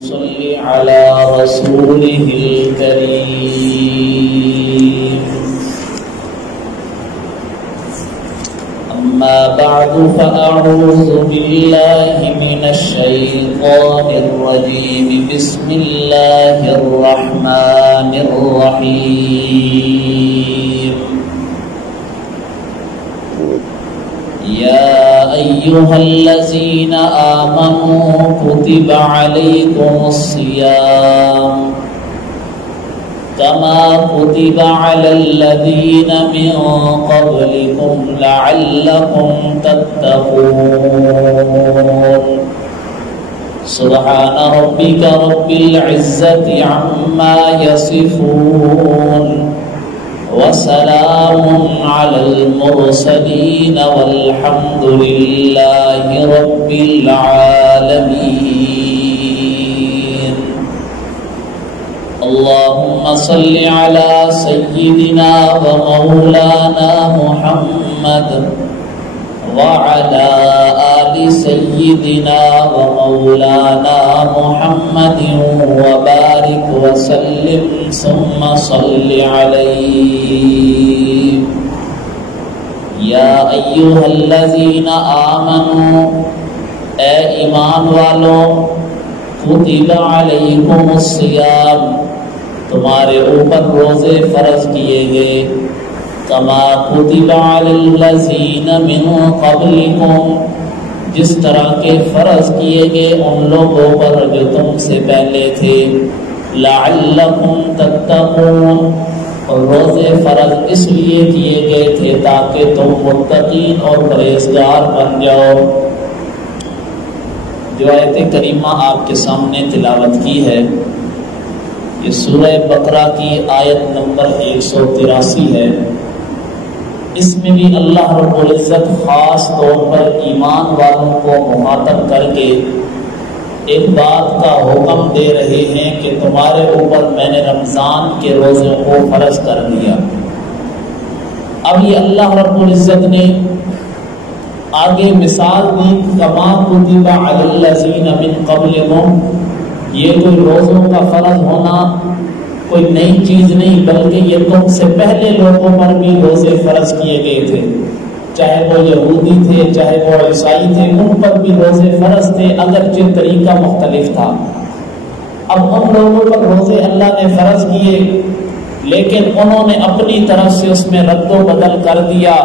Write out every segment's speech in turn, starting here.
صل على رسوله الكريم. أما بعد فأعوذ بالله من الشيطان الرجيم. بسم الله الرحمن الرحيم. يا أيها الذين آمنوا كتب عليكم الصيام كما كتب على الذين من قبلكم لعلكم تتقون. سبحان ربك رب العزة عما يصفون وسلام على المرسلين والحمد لله رب العالمين. اللهم صل على سيدنا ومولانا محمد وعلى آل سيدنا ومولانا محمد وبارك وسلم ثم صل عليه. يا أيها الذين آمنوا اے ایمان والو کتب علیکم الصیام تمہارے اوپر روزے فرض کیے گئے کما کتب علی الذین من قبلکم جس طرح کے فرض کیے گئے ان لوگوں پر جو تم سے پہلے تھے لعلکم تتقون اور روزے فرض اس لیے کیے گئے تھے تاکہ تم متقین اور پرہیزگار بن جاؤ. جو آیت کریمہ آپ کے سامنے تلاوت کی ہے یہ سورہ بقرہ کی آیت نمبر 183 ہے. اس میں بھی اللہ رب العزت خاص طور پر ایمان والوں کو مخاطب کر کے ایک بات کا حکم دے رہے ہیں کہ تمہارے اوپر میں نے رمضان کے روزوں کو فرض کر دیا. اب یہ اللہ رب العزت نے آگے مثال دی کما کتب علی الذین من قبلکم. یہ کوئی روزوں کا فرض ہونا کوئی نئی چیز نہیں بلکہ یہ تم سے پہلے لوگوں پر بھی روزے فرض کیے گئے تھے. چاہے وہ یہودی تھے چاہے وہ عیسائی تھے ان پر بھی روزے فرض تھے اگرچہ طریقہ مختلف تھا. اب ان لوگوں پر روزے اللہ نے فرض کیے لیکن انہوں نے اپنی طرف سے اس میں رد و بدل کر دیا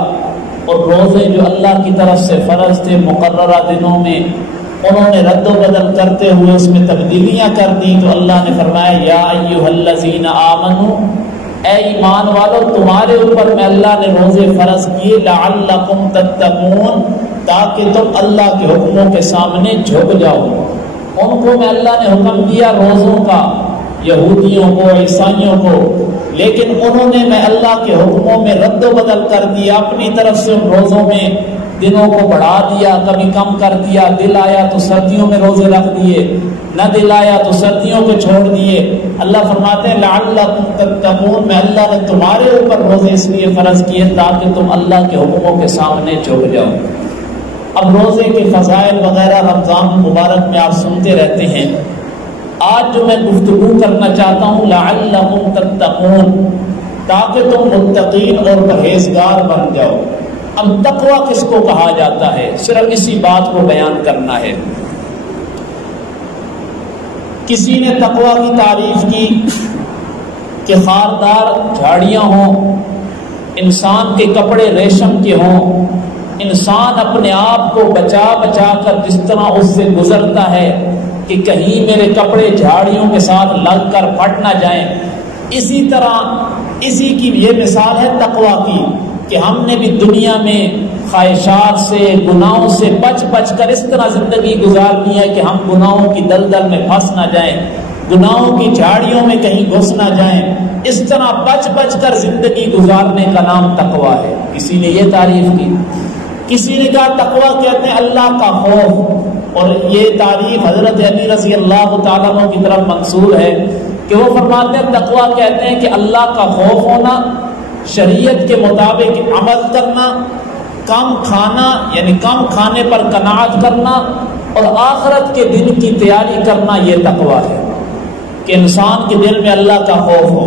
اور روزے جو اللہ کی طرف سے فرض تھے مقررہ دنوں میں انہوں نے رد و بدل کرتے ہوئے اس میں تبدیلیاں کر دی. تو اللہ نے فرمایا یا ایھا الذین آمنوا اے ایمان والو تمہارے اوپر میں اللہ نے روزے فرض کیے لعلکم تتقون تاکہ تم اللہ کے حکموں کے سامنے جھک جاؤ. ان کو میں اللہ نے حکم دیا روزوں کا یہودیوں کو عیسائیوں کو لیکن انہوں نے میں اللہ کے حکموں میں رد و بدل کر دیا اپنی طرف سے ان روزوں میں دنوں کو بڑھا دیا کبھی کم کر دیا. دل آیا تو سردیوں میں روزے رکھ دیے نہ دل آیا تو سردیوں کو چھوڑ دیے. اللہ فرماتے ہیں لعلکم تتقون میں اللہ نے تمہارے اوپر روزے اس لیے فرض کیے تاکہ تم اللہ کے حکموں کے سامنے جھک جاؤ. اب روزے کے فضائل وغیرہ رمضان مبارک میں آپ سنتے رہتے ہیں. آج جو میں گفتگو کرنا چاہتا ہوں لعلکم تتقون تاکہ تم متقین اور پرہیزگار بن جاؤ. اب تقوی کس کو کہا جاتا ہے صرف اسی بات کو بیان کرنا ہے. کسی نے تقوی کی تعریف کی کہ خاردار جھاڑیاں ہوں انسان کے کپڑے ریشم کے ہوں انسان اپنے آپ کو بچا بچا کر جس طرح اس سے گزرتا ہے کہ کہیں میرے کپڑے جھاڑیوں کے ساتھ لگ کر پھٹ نہ جائیں اسی طرح اسی کی یہ مثال ہے تقوی کی کہ ہم نے بھی دنیا میں خواہشات سے گناہوں سے بچ بچ کر اس طرح زندگی گزارنی ہے کہ ہم گناہوں کی دلدل میں پھنس نہ جائیں گناہوں کی جھاڑیوں میں کہیں گھس نہ جائیں. اس طرح بچ بچ کر زندگی گزارنے کا نام تقوی ہے. کسی نے یہ تعریف کی. کسی نے کہا تقوی کہتے ہیں اللہ کا خوف اور یہ تعریف حضرت علی رضی اللہ تعالیٰ عنہ کی طرف منسوب ہے کہ وہ فرماتے ہیں تقوی کہتے ہیں کہ اللہ کا خوف ہونا شریعت کے مطابق عمل کرنا کم کھانا یعنی کم کھانے پر قناعت کرنا اور آخرت کے دن کی تیاری کرنا یہ تقویٰ ہے کہ انسان کے دل میں اللہ کا خوف ہو،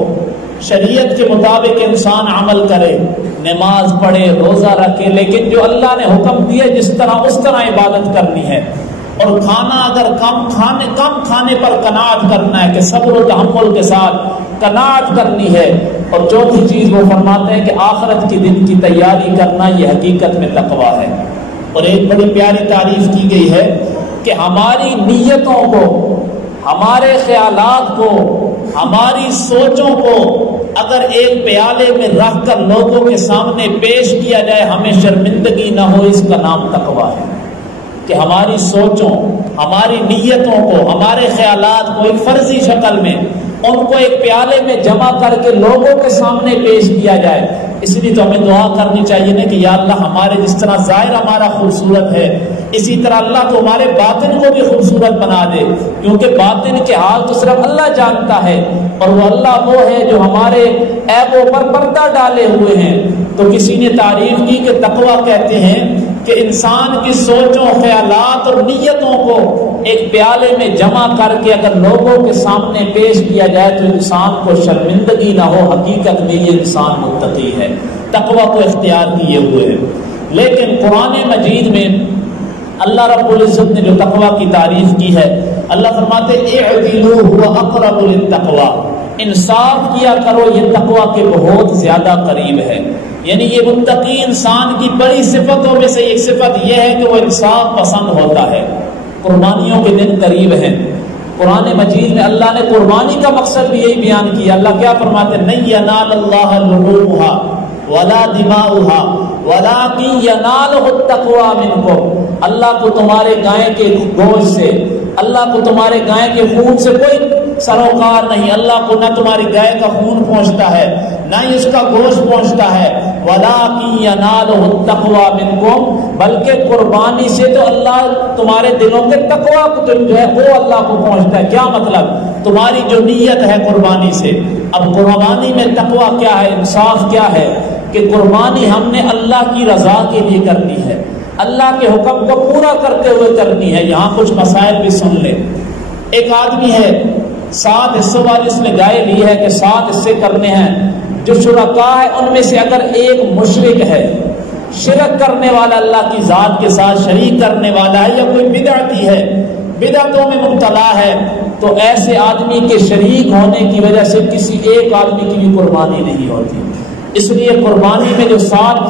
شریعت کے مطابق انسان عمل کرے، نماز پڑھے، روزہ رکھے، لیکن جو اللہ نے حکم دیا جس طرح اس طرح عبادت کرنی ہے، اور کھانا اگر کم کھانے پر قناعت کرنا ہے کہ صبر و تحمل کے ساتھ قناعت کرنی ہے۔ اور چوتھی چیز وہ فرماتے ہیں کہ آخرت کے دن کی تیاری کرنا یہ حقیقت میں تقویٰ ہے۔ اور ایک بڑی پیاری تعریف کی گئی ہے کہ ہماری نیتوں کو، ہمارے خیالات کو، ہماری سوچوں کو اگر ایک پیالے میں رکھ کر لوگوں کے سامنے پیش کیا جائے، ہمیں شرمندگی نہ ہو، اس کا نام تقویٰ ہے۔ کہ ہماری سوچوں، ہماری نیتوں کو، ہمارے خیالات کو ایک فرضی شکل میں ان کو ایک پیالے میں جمع کر کے لوگوں کے سامنے پیش کیا جائے۔ اس لیے تو ہمیں دعا کرنی چاہیے نا کہ یا اللہ ہمارے جس طرح ظاہر ہمارا خوبصورت ہے، اسی طرح اللہ تو ہمارے باطن کو بھی خوبصورت بنا دے، کیونکہ باطن کے حال تو صرف اللہ جانتا ہے، اور وہ اللہ وہ ہے جو ہمارے عیبوں پر پردہ ڈالے ہوئے ہیں۔ تو کسی نے تعریف کی کہ تقویٰ کہتے ہیں کہ انسان کی سوچوں، خیالات اور نیتوں کو ایک پیالے میں جمع کر کے اگر لوگوں کے سامنے پیش کیا جائے تو انسان کو شرمندگی نہ ہو، حقیقت میں یہ انسان متقی ہے، تقویٰ کو اختیار کیے ہوئے ہے۔ لیکن قرآن مجید میں اللہ رب العزت نے جو تقویٰ کی تعریف کی ہے، اللہ فرماتے اعدلوا هو اقرب للتقویٰ، انصاف کیا کرو، یہ تقویٰ کے بہت زیادہ قریب ہے۔ یعنی یہ متقی انسان کی بڑی صفتوں میں سے ایک صفت یہ ہے کہ وہ انصاف پسند ہوتا ہے۔ قربانیوں کے دن قریب ہیں، قرآن مجید میں اللہ نے قربانی کا مقصد بھی یہی بیان کیا۔ اللہ کیا فرماتے ہیں؟ لن ینال اللہ لحومها ولا دماؤها ولکن ینالہ التقوی منکم، اللہ کو تمہارے گائے کے گوشت سے، اللہ کو تمہارے گائے کے خون سے کوئی سروکار نہیں، اللہ کو نہ تمہاری گائے کا خون پہنچتا ہے نہ ہی اس کا گوشت پہنچتا ہے، وَلَٰكِن يَنَالُهُ التَّقْوَىٰ مِنكُمْ، بلکہ قربانی سے تو اللہ تمہارے دلوں کے تقویٰ کو جو ہے وہ اللہ کو پہنچتا ہے۔ کیا مطلب؟ تمہاری جو نیت ہے قربانی سے۔ اب قربانی میں تقویٰ کیا ہے، انصاف کیا ہے؟ کہ قربانی ہم نے اللہ کی رضا کے لیے کرنی ہے، اللہ کے حکم کو پورا کرتے ہوئے کرنی ہے۔ یہاں کچھ مسائل بھی سن لیں۔ ایک آدمی ہے 7 حصوں والی، اس نے گائے لی ہے کہ 7 حصے کرنے ہیں، جو شرکاء ہے ان میں سے اگر ایک مشرک ہے، شرک کرنے والا، اللہ کی ذات کے ساتھ شریک کرنے والا ہے، یا کوئی بدعتی ہے، بدعتوں میں مبتلا ہے، تو ایسے آدمی کے شریک ہونے کی وجہ سے کسی ایک آدمی کی بھی قربانی نہیں ہوتی۔ اس لیے قربانی میں جو 7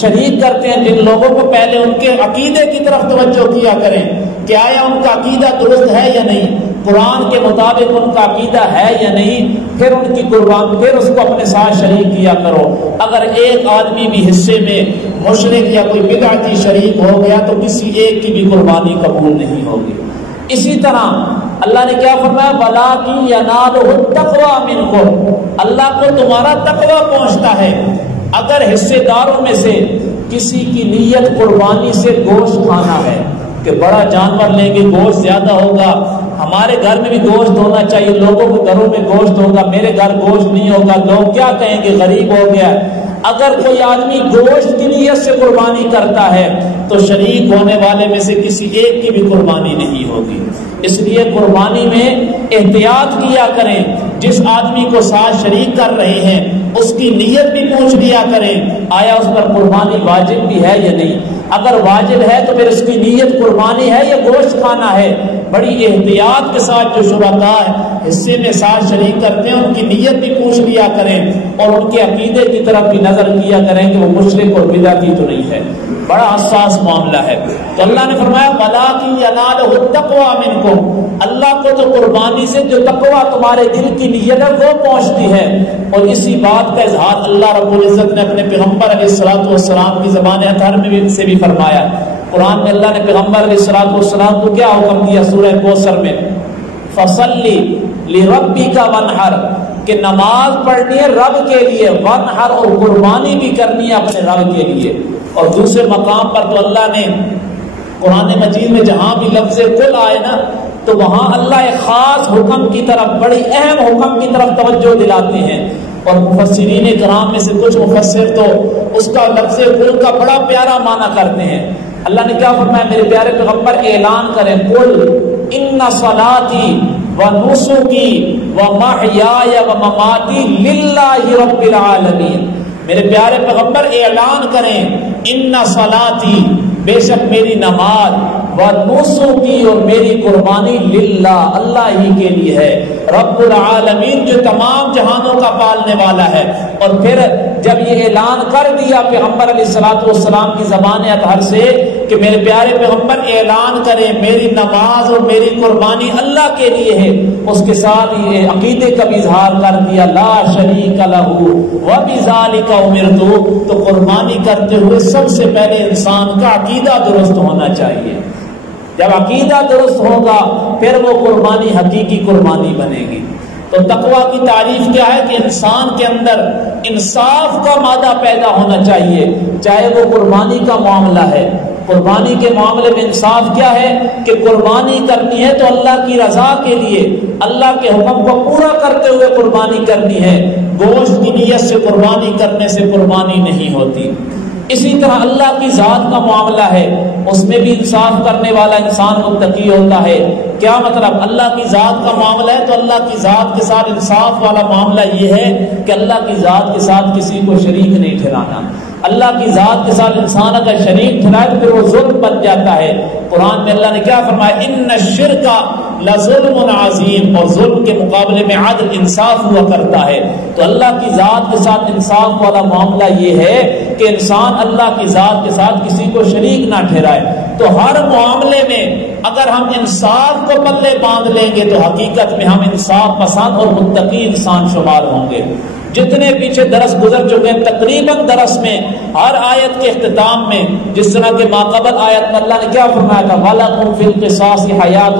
شریک کرتے ہیں جن لوگوں کو، پہلے ان کے عقیدے کی طرف توجہ کیا کریں کہ آیا ان کا عقیدہ درست ہے یا نہیں، قرآن کے مطابق ان کا عقیدہ ہے یا نہیں، پھر ان کی قربان، پھر اس کو اپنے ساتھ شریک کیا کرو۔ اگر ایک آدمی بھی حصے میں مشرک یا کوئی بدعتی شریک ہو گیا تو کسی ایک کی بھی قربانی قبول نہیں ہوگی۔ اسی طرح اللہ نے کیا فرمایا؟ وَلَٰكِن يَنَالُهُ التَّقْوَىٰ مِنكُمْ، اللہ کو تمہارا تقویٰ پہنچتا ہے۔ اگر حصے داروں میں سے کسی کی نیت قربانی سے گوشت کھانا ہے کہ بڑا جانور لیں گے، گوشت زیادہ ہوگا، ہمارے گھر میں بھی گوشت ہونا چاہیے، لوگوں کے گھروں میں گوشت ہوگا، میرے گھر گوشت نہیں ہوگا، لوگ کیا کہیں گے، غریب ہو گیا۔ اگر کوئی آدمی گوشت کی نیت سے قربانی کرتا ہے تو شریک ہونے والے میں سے کسی ایک کی بھی قربانی نہیں ہوگی۔ اس لیے قربانی میں احتیاط کیا کریں، جس آدمی کو ساتھ شریک کر رہے ہیں اس کی نیت بھی پوچھ لیا کریں، آیا اس پر قربانی واجب بھی ہے یا نہیں۔ اگر واجب ہے تو پھر اس کی نیت قربانی ہے یا گوشت کھانا ہے۔ بڑی احتیاط کے ساتھ جو شرکاء حصے میں ساتھ شریک کرتے ہیں ان کی نیت بھی پوچھ لیا کریں، اور ان کے عقیدے کی طرف بھی نظر کیا کریں کہ وہ مشرک اور بدعتی تو نہیں ہے۔ بڑا حساس معاملہ ہے۔ تو اللہ نے فرمایا وَلَٰكِن يَنَالُهُ التَّقْوَىٰ مِنكُمْ، اللہ کو تو قربانی سے جو تقویٰ تمہارے دل کی نیت ہے وہ پہنچتی ہے۔ اور اسی بات کا اظہار اللہ رب العزت نے اپنے پیغمبر علیہ الصلوۃ والسلام کی زبان اطہر میں سے بھی فرمایا۔ قرآن میں اللہ نے پیغمبر علیہ الصلوۃ والسلام کو کیا حکم دیا سورہ کوثر میں؟ فَصَلِّ لِرَبِّكَ وَانْحَرْ، کہ نماز پڑھنی ہے رب کے لیے، وانحر، اور قربانی بھی کرنی ہے اپنے رب کے لیے۔ اور دوسرے مقام پر تو اللہ نے قرآن مجید میں جہاں بھی لفظ قل آئے نا تو وہاں اللہ ایک خاص حکم کی طرف، بڑی اہم حکم کی طرف توجہ دلاتے ہیں۔ اور مفسرین کرام میں سے کچھ مفسر تو اس کا لفظ قل کا بڑا پیارا معنی کرتے ہیں اللہ نے کیا فرمایا میرے پیارے پیغمبر اعلان کریں قل ان صلاتی و نسکی و محیای و مماتی للہ رب العالمین. میرے پیارے پیغمبر اعلان کریں ان صلاتی بے شک میری نماز و نسکی اور میری قربانی للہ اللہ ہی کے لیے ہے، رب العالمین جو تمام جہانوں کا پالنے والا ہے. اور پھر جب یہ اعلان کر دیا پیغمبر علیہ الصلوۃ والسلام کی زبان اطہر سے کہ میرے پیارے پیغمبر اعلان کریں میری نماز اور میری قربانی اللہ کے لیے ہے، اس کے ساتھ یہ عقیدے کا بھی اظہار کر دیا لا شریک لہ وبذالک امرت. تو قربانی کرتے ہوئے سب سے پہلے انسان کا عقیدہ درست ہونا چاہیے. جب عقیدہ درست ہوگا پھر وہ قربانی حقیقی قربانی بنے گی. تو تقویٰ کی تعریف کیا ہے کہ انسان کے اندر انصاف کا مادہ پیدا ہونا چاہیے، چاہے وہ قربانی کا معاملہ ہے. قربانی کے معاملے میں انصاف کیا ہے کہ قربانی کرنی ہے تو اللہ کی رضا کے لیے، اللہ کے حکم کو پورا کرتے ہوئے قربانی کرنی ہے. گوشت کی نیت سے قربانی کرنے سے قربانی نہیں ہوتی. اسی طرح اللہ کی ذات کا معاملہ ہے، اس میں بھی انصاف کرنے والا انسان متقی ہوتا ہے. کیا مطلب؟ اللہ کی ذات کا معاملہ ہے تو اللہ کی ذات کے ساتھ انصاف والا معاملہ یہ ہے کہ اللہ کی ذات کے ساتھ کسی کو شریک نہیں ٹھہرانا. اللہ کی ذات کے ساتھ انسان اگر شریک ٹھہرائے تو پھر وہ ظلم بن جاتا ہے. قرآن میں اللہ نے کیا فرمایا ان الشرک لظلم عظیم، اور ظلم کے مقابلے میں عدل انصاف ہوا کرتا ہے. تو اللہ کی ذات کے ساتھ انصاف والا معاملہ یہ ہے کہ انسان اللہ کی ذات کے ساتھ کسی کو شریک نہ ٹھہرائے. تو ہر معاملے میں اگر ہم انصاف کو پلے باندھ لیں گے تو حقیقت میں ہم انصاف پسند اور متقی انسان شمار ہوں گے. جتنے پیچھے درس گزر چکے ہیں تقریباً درس میں ہر آیت کے اختتام میں جس طرح کے ماقبل آیت میں اللہ نے کیا فرمایا تھا وَلَكُمْ فِي الْقِصَاصِ حَيَاةٌ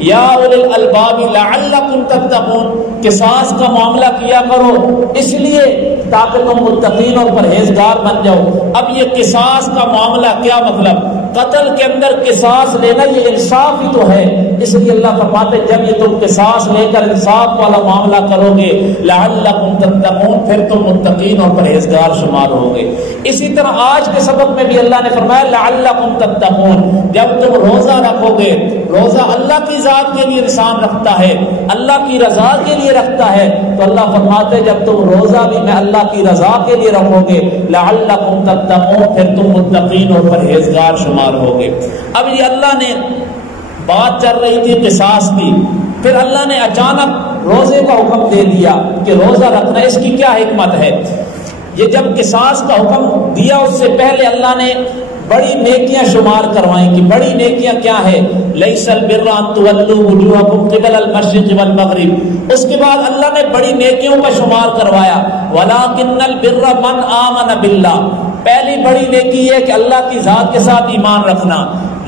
يَا أُولِي الْأَلْبَابِ لَعَلَّكُمْ تَتَّقُونَ. قصاص کا معاملہ کیا کرو اس لیے تاکہ تم متقین اور پرہیزگار بن جاؤ. اب یہ قصاص کا معاملہ کیا مطلب؟ قتل کے اندر قصاص لینا یہ انصاف ہی تو ہے. اس لیے اللہ فرماتے جب یہ تم قصاص لے کر انصاف والا معاملہ کرو گے لعلکم تتقون، پھر تم متقین اور پرہیزگار شمار ہوگے. اسی طرح آج کے سبق میں بھی اللہ نے فرمایا لعلکم تتقون. جب تم روزہ رکھو گے، روزہ اللہ کی ذات کے لیے انسان رکھتا ہے، اللہ کی رضا کے لیے رکھتا ہے، تو اللہ فرماتے جب تم روزہ بھی میں اللہ کی رضا کے لیے رکھو گے لعلکم تتقون، پھر تم متقین اور پرہیزگار شمار ہوگے. اب یہ اللہ نے بات چل رہی تھی قصاص کی، پھر اللہ نے اچانک روزے کا حکم دے دیا کہ روزہ رکھنا. اس کی کیا حکمت ہے؟ یہ جب قصاص کا حکم دیا اس سے پہلے اللہ نے بڑی نیکیاں شمار کروائیں کہ بڑی نیکیاں کیا ہے لیس البر ان تولوا وجوهکم قبل المشرق والمغرب. اس کے بعد اللہ نے بڑی نیکیوں کا شمار کروایا ولکن البر من آمن باللہ. پہلی بڑی نیکی ہے کہ اللہ کی ذات کے ساتھ ایمان رکھنا.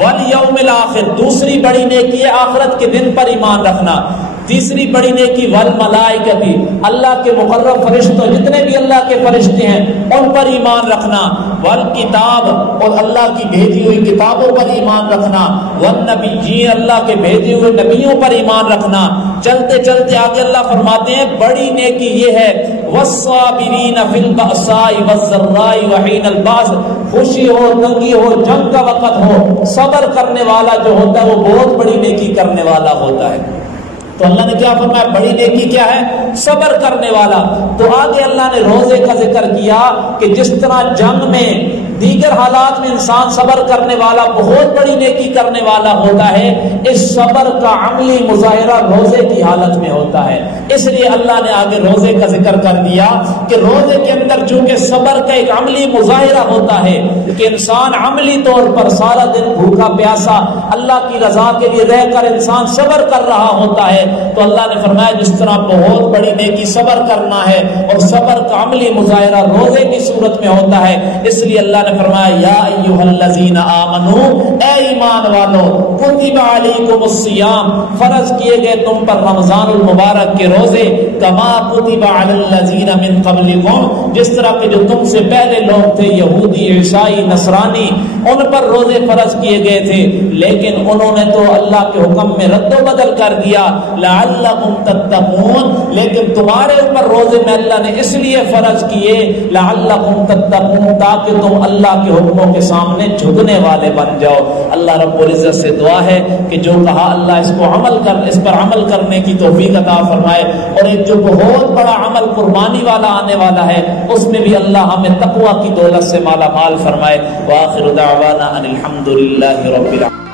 والیوم الآخر، دوسری بڑی نیکی ہے آخرت کے دن پر ایمان رکھنا. تیسری بڑی نیکی والملائکتی، اللہ کے مقرب فرشتوں جتنے بھی اللہ کے فرشتے ہیں ان پر ایمان رکھنا. والکتاب، اور اللہ کی بھیجی ہوئی کتابوں پر ایمان رکھنا. والنبیین، اللہ کے بھیجے ہوئے نبیوں پر ایمان رکھنا. چلتے چلتے آگے اللہ فرماتے ہیں بڑی نیکی یہ ہے والصابرین فی البأساء والضراء وحین الباس. خوشی ہو، تنگی ہو، جنگ کا وقت ہو، صبر کرنے والا جو ہوتا ہے وہ بہت بڑی نیکی کرنے والا ہوتا ہے. تو اللہ نے کیا فرمایا بڑی نیکی کیا ہے؟ صبر کرنے والا. تو آگے اللہ نے روزے کا ذکر کیا کہ جس طرح جنگ میں دیگر حالات میں انسان صبر کرنے والا بہت بڑی نیکی کرنے والا ہوتا ہے، اس صبر کا عملی مظاہرہ روزے کی حالت میں ہوتا ہے. اس لیے اللہ نے آگے روزے کا ذکر کر دیا کہ روزے کے اندر چونکہ صبر کا ایک عملی مظاہرہ ہوتا ہے کہ انسان عملی طور پر سارا دن بھوکا پیاسا اللہ کی رضا کے لیے رہ کر انسان صبر کر رہا ہوتا ہے. تو اللہ نے فرمایا جس طرح بہت بڑی نیکی صبر کرنا ہے اور صبر کا عملی مظاہرہ روزے کی صورت میں ہوتا ہے، اس لیے اللہ نے فرمایا یا ایھا الذین آمنو، اے ایمان والو کتب علیکم الصیام، فرض کیے گئے تم پر رمضان المبارک کے روزے، کما کتب علی الذین من قبلکم، جس طرح کہ جو تم سے پہلے لوگ تھے یہودی عیسائی نصرانی، ان پر روزے فرض کیے گئے تھے، لیکن انہوں نے تو اللہ کے حکم میں رد و بدل کر دیا، لعلکم تتقون، لیکن تمہارے اوپر روزے میں اللہ نے اس لیے فرض کیے لعلکم تتقون، تاکہ تم اللہ کے حکموں کے سامنے جھکنے والے بن جاؤ۔ اللہ رب العزت سے دعا ہے کہ جو کہا اللہ اس پر عمل کرنے کی توفیق عطا فرمائے، اور ایک جو بہت بڑا عمل قربانی والا آنے والا ہے اس میں بھی اللہ ہمیں تقوی کی دولت سے مالا مال فرمائے۔ وآخر دعوانا ان الحمد للہ رب العالمین۔